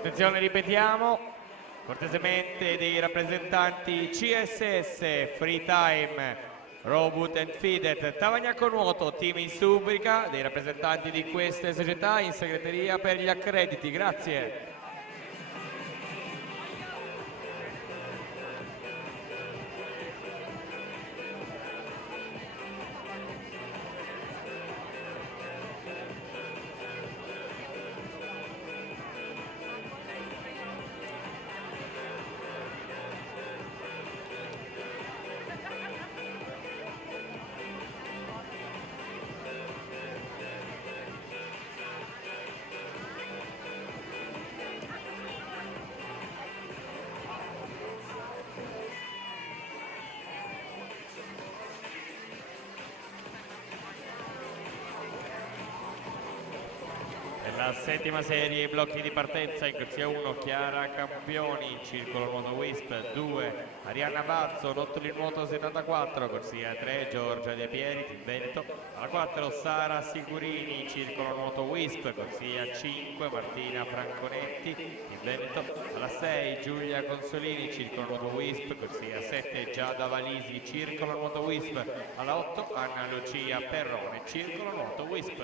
Attenzione, ripetiamo, cortesemente dei rappresentanti CSS, Free Time, Robot and Fidet, Tavagnaco Nuoto, Team in Subrica, dei rappresentanti di queste società in segreteria per gli accrediti. Grazie. La settima serie, i blocchi di partenza in corsia 1, Chiara Campioni, circolo nuoto Wisp, 2, Arianna Bazzo, Nottoli nuoto 74, corsia 3, Giorgia De Pieri, Team Veneto, alla 4 Sara Sigurini, circolo nuoto Wisp, corsia 5, Martina Franconetti, Team Veneto, alla 6 Giulia Consolini, circolo nuoto Wisp, corsia 7, Giada Valisi, circolo nuoto Wisp, alla 8 Anna Lucia Perrone, circolo nuoto Wisp.